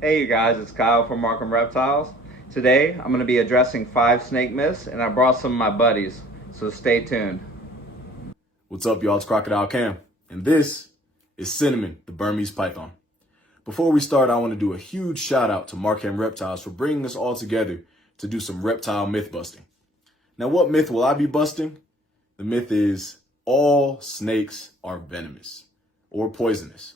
Hey you guys, it's Kyle from Markham Reptiles. Today I'm going to be addressing 5 snake myths, and I brought some of my buddies, so stay tuned. What's up, y'all? It's Crocodile Cam, and this is Cinnamon, the Burmese python. Before we start, I want to do a huge shout out to Markham Reptiles for bringing us all together to do some reptile myth busting. Now, what myth will I be busting? The myth is all snakes are venomous or poisonous.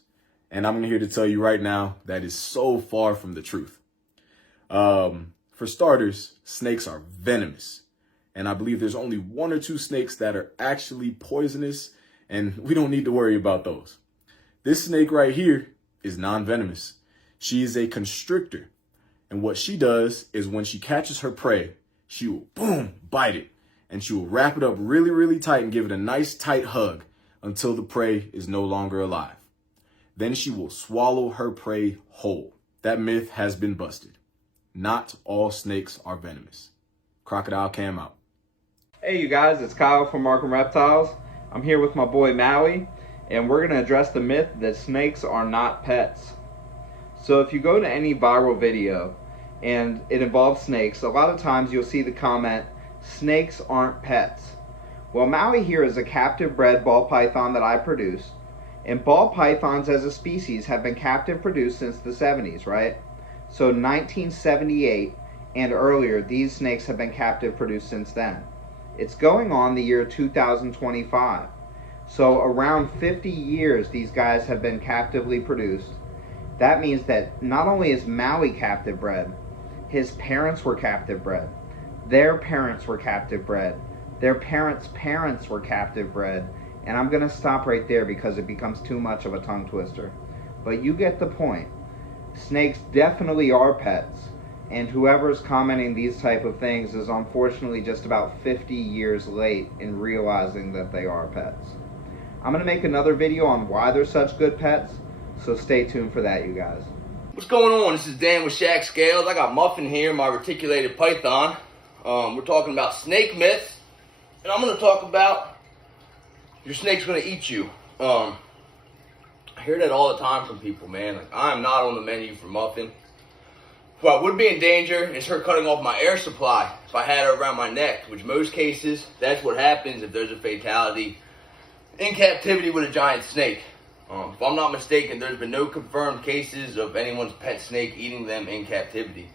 And I'm here to tell you right now that is so far from the truth. For starters, snakes are venomous. And I believe there's only 1 or 2 snakes that are actually poisonous, and we don't need to worry about those. This snake right here is non-venomous. She is a constrictor. And what she does is when she catches her prey, she will, boom, bite it. And she will wrap it up really, really tight and give it a nice tight hug until the prey is no longer alive. Then she will swallow her prey whole. That myth has been busted. Not all snakes are venomous. Crocodile Cam out. Hey you guys, it's Kyle from Markham Reptiles. I'm here with my boy W.A.Y, and we're going to address the myth that snakes are not pets. So if you go to any viral video and it involves snakes, a lot of times you'll see the comment, snakes aren't pets. Well, W.A.Y here is a captive bred ball python that I produced. And ball pythons as a species have been captive produced since the 70s, right? So 1978 and earlier, these snakes have been captive produced since then. It's going on the year 2025. So around 50 years, these guys have been captively produced. That means that not only is W.A.Y captive bred, his parents were captive bred, their parents were captive bred, their parents' parents were captive bred, and I'm going to stop right there because it becomes too much of a tongue twister. But you get the point. Snakes definitely are pets, and whoever's commenting these type of things is unfortunately just about 50 years late in realizing that they are pets. I'm going to make another video on why they're such good pets, so stay tuned for that, you guys. What's going on? This is Dan with Shac Scales. I got Muffin here, my reticulated python. We're talking about snake myths, and I'm going to talk about your snake's gonna eat you. I hear that all the time from people, man. Like, I'm not on the menu for Muffin. What would be in danger is her cutting off my air supply if I had her around my neck, which most cases, that's what happens if there's a fatality in captivity with a giant snake. If I'm not mistaken, there's been no confirmed cases of anyone's pet snake eating them in captivity.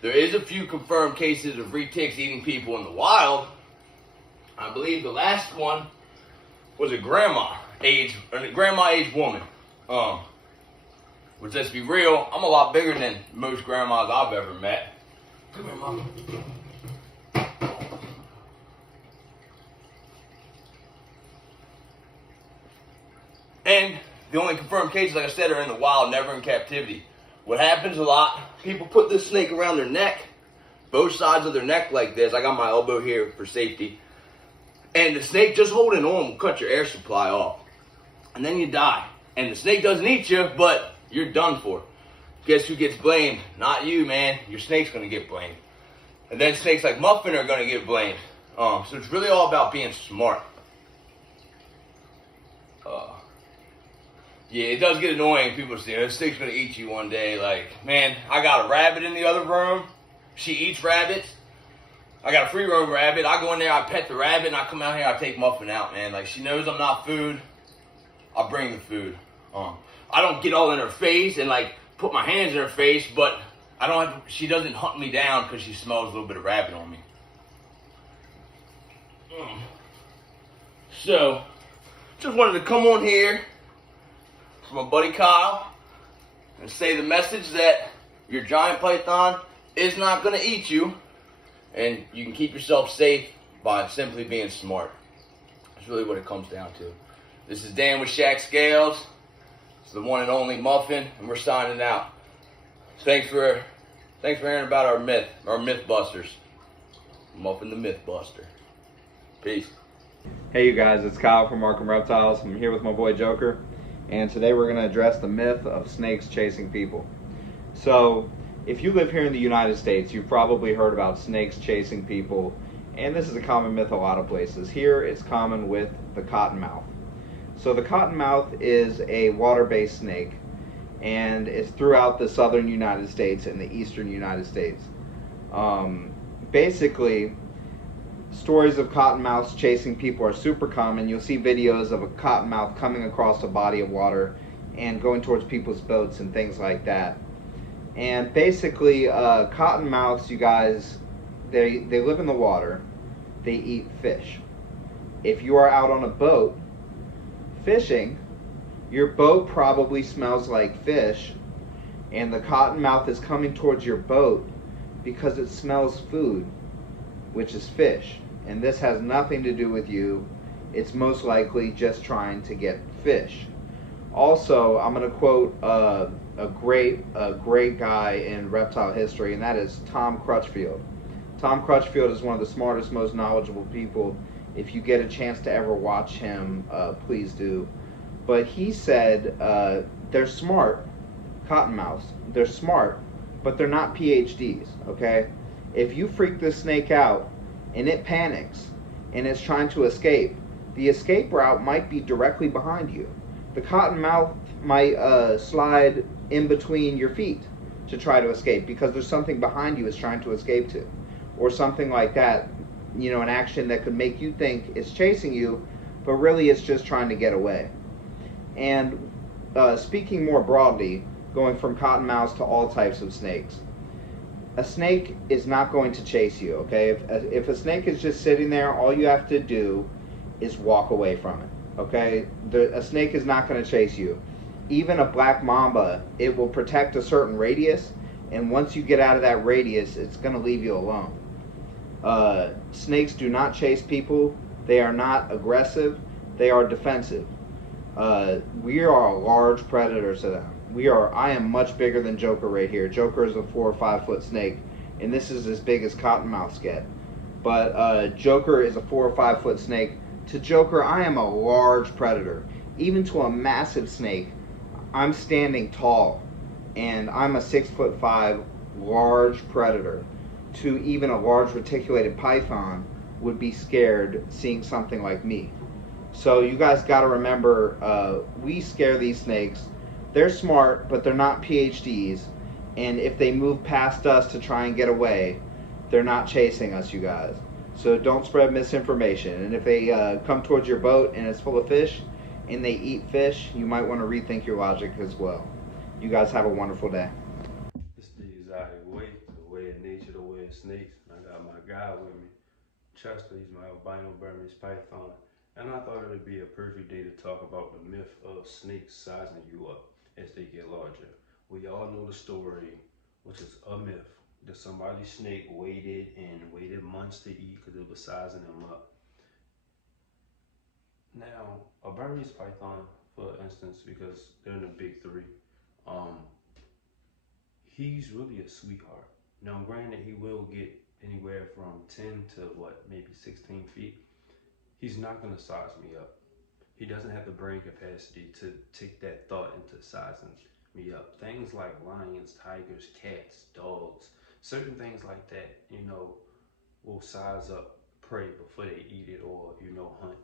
There is a few confirmed cases of retics eating people in the wild. I believe the last one was a grandma age woman. Which, let's be real, I'm a lot bigger than most grandmas I've ever met. Come here, Mama. And the only confirmed cases, like I said, are in the wild, never in captivity. What happens a lot, people put this snake around their neck, both sides of their neck like this. I got my elbow here for safety. And the snake just holding on will cut your air supply off. And then you die. And the snake doesn't eat you, but you're done for. Guess who gets blamed? Not you, man. Your snake's going to get blamed. And then snakes like Muffin are going to get blamed. So it's really all about being smart. Yeah, it does get annoying. People say, this snake's going to eat you one day. Like, man, I got a rabbit in the other room. She eats rabbits. I got a free roam rabbit. I go in there, I pet the rabbit, and I come out here, I take Muffin out, man. Like, she knows I'm not food. I bring the food. I don't get all in her face and, like, put my hands in her face, but I don't have to, she doesn't hunt me down because she smells a little bit of rabbit on me. So, just wanted to come on here for my buddy Kyle and say the message that your giant python is not going to eat you. And you can keep yourself safe by simply being smart. That's really what it comes down to. This is Dan with Shac Scales. It's the one and only Muffin, and we're signing out. Thanks for hearing about our myth busters. Muffin the Myth Buster. Peace. Hey you guys, it's Kyle from Markham Reptiles. I'm here with my boy Joker, and today we're going to address the myth of snakes chasing people. So, if you live here in the United States, you've probably heard about snakes chasing people, and this is a common myth a lot of places. Here, it's common with the cottonmouth. So the cottonmouth is a water-based snake, and it's throughout the southern United States and the eastern United States. Um, Basically, stories of cottonmouths chasing people are super common. You'll see videos of a cottonmouth coming across a body of water and going towards people's boats and things like that. And basically, cottonmouths, you guys, they live in the water. They eat fish. If you are out on a boat fishing, your boat probably smells like fish, and the cottonmouth is coming towards your boat because it smells food, which is fish. And this has nothing to do with you. It's most likely just trying to get fish. Also, I'm going to quote a great guy in reptile history, and that is Tom Crutchfield. Tom Crutchfield is one of the smartest, most knowledgeable people. If you get a chance to ever watch him, please do. But he said they're smart, cottonmouths. They're smart, but they're not PhDs, okay? If you freak this snake out and it panics and it's trying to escape, the escape route might be directly behind you. The cottonmouth might slide in between your feet to try to escape because there's something behind you it's trying to escape to, or something like that. You know, an action that could make you think it's chasing you, but really it's just trying to get away. And speaking more broadly, going from cottonmouths to all types of snakes, a snake is not going to chase you, okay? If a snake is just sitting there, all you have to do is walk away from it, okay? A snake is not going to chase you. Even a black mamba, it will protect a certain radius, and once you get out of that radius, it's going to leave you alone. Snakes do not chase people. They are not aggressive. They are defensive. We are a large predator to them. I am much bigger than Joker right here. Joker is a 4 or 5 foot snake, and this is as big as cottonmouths get. But Joker is a 4 or 5 foot snake. To Joker, I am a large predator. Even to a massive snake, I'm standing tall, and I'm a 6'5" large predator. To even a large reticulated python would be scared seeing something like me. So you guys got to remember, we scare these snakes. They're smart, but they're not PhDs. And if they move past us to try and get away, they're not chasing us, you guys. So don't spread misinformation. And if they come towards your boat and it's full of fish and they eat fish, you might want to rethink your logic as well. You guys have a wonderful day. It's the exotic way, the way of nature, the way of snakes. I got my guy with me, Chester. He's my albino Burmese python. And I thought it would be a perfect day to talk about the myth of snakes sizing you up as they get larger. We all know the story, which is a myth, that somebody's snake waited months to eat because it was sizing them up. Now, a Burmese python, for instance, because they're in the big three, um, he's really a sweetheart. Now, granted, he will get anywhere from 10 to maybe 16 feet. He's not going to size me up. He doesn't have the brain capacity to take that thought into sizing me up. Things like lions, tigers, cats, dogs, certain things like that, will size up prey before they eat it or, hunt.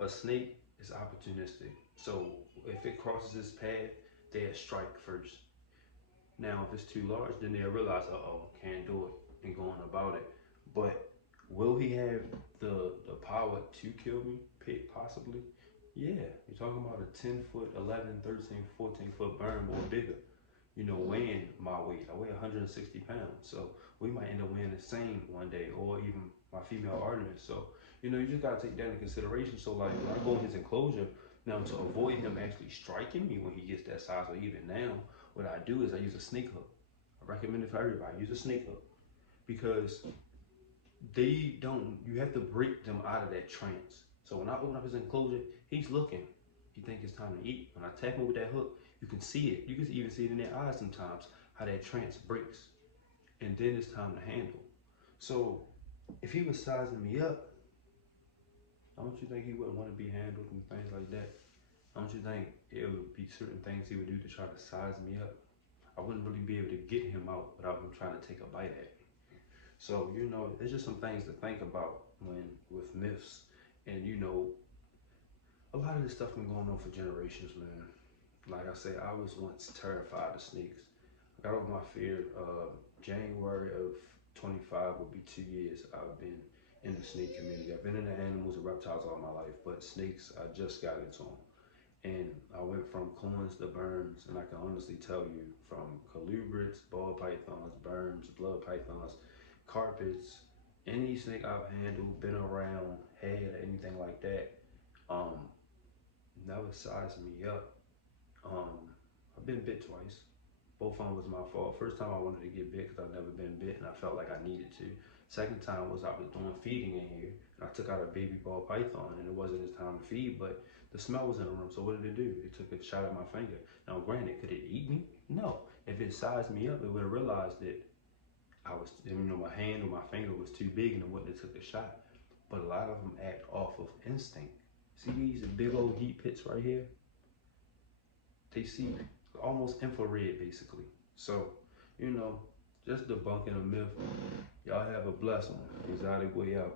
A snake is opportunistic. So if it crosses its path, they'll strike first. Now, if it's too large, then they'll realize, can't do it, and go on about it. But will he have the power to kill me? Possibly. Yeah, you're talking about a 10 foot, 11, 13, 14 foot burn or bigger. Weighing my weight. I weigh 160 pounds. So we might end up weighing the same one day, or even my female Artemis. So, you just got to take that into consideration. So, like, when I go in his enclosure, now to avoid him actually striking me when he gets that size, or even now, what I do is I use a snake hook. I recommend it for everybody. Use a snake hook because you have to break them out of that trance. So when I open up his enclosure, he's looking. He thinks it's time to eat. When I tap him with that hook, you can see it. You can even see it in their eyes sometimes, how that trance breaks. And then it's time to handle. So if he was sizing me up, don't you think he wouldn't want to be handled and things like that? Don't you think it would be certain things he would do to try to size me up? I wouldn't really be able to get him out without him trying to take a bite at me. So, there's just some things to think about with myths. And, a lot of this stuff been going on for generations, man. like I say, I was once terrified of snakes. I got over my fear. January of 25 will be 2 years I've been in the snake community. I've been in the animals and reptiles all my life, but snakes, I just got into them. And I went from coins to burns, and I can honestly tell you, from colubrids, ball pythons, burns, blood pythons, carpets, any snake I've handled, been around, had, anything like that, um, never sized me up. I've been bit twice. Both of them was my fault. First time I wanted to get bit because I've never been bit and I felt like I needed to. Second time was I was doing feeding in here and I took out a baby ball python and it wasn't his time to feed, but the smell was in the room. So what did it do? It took a shot at my finger. Now granted, could it eat me? No. If it sized me up, it would have realized that I was, my hand or my finger was too big and it wouldn't have took the shot. But a lot of them act off of instinct. See these big old heat pits right here? They see almost infrared basically. So, just debunking a myth. Y'all have a blessed one. Exotic Way out.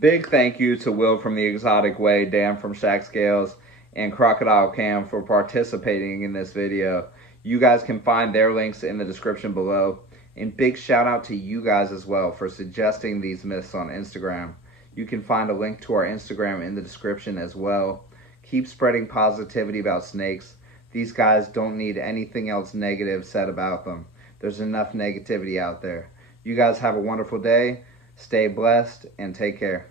Big thank you to Will from the Exotic Way, Dan from Shac Scales, and Crocodile Cam for participating in this video. You guys can find their links in the description below. And big shout out to you guys as well for suggesting these myths on Instagram. You can find a link to our Instagram in the description as well. Keep spreading positivity about snakes. These guys don't need anything else negative said about them. There's enough negativity out there. You guys have a wonderful day. Stay blessed and take care.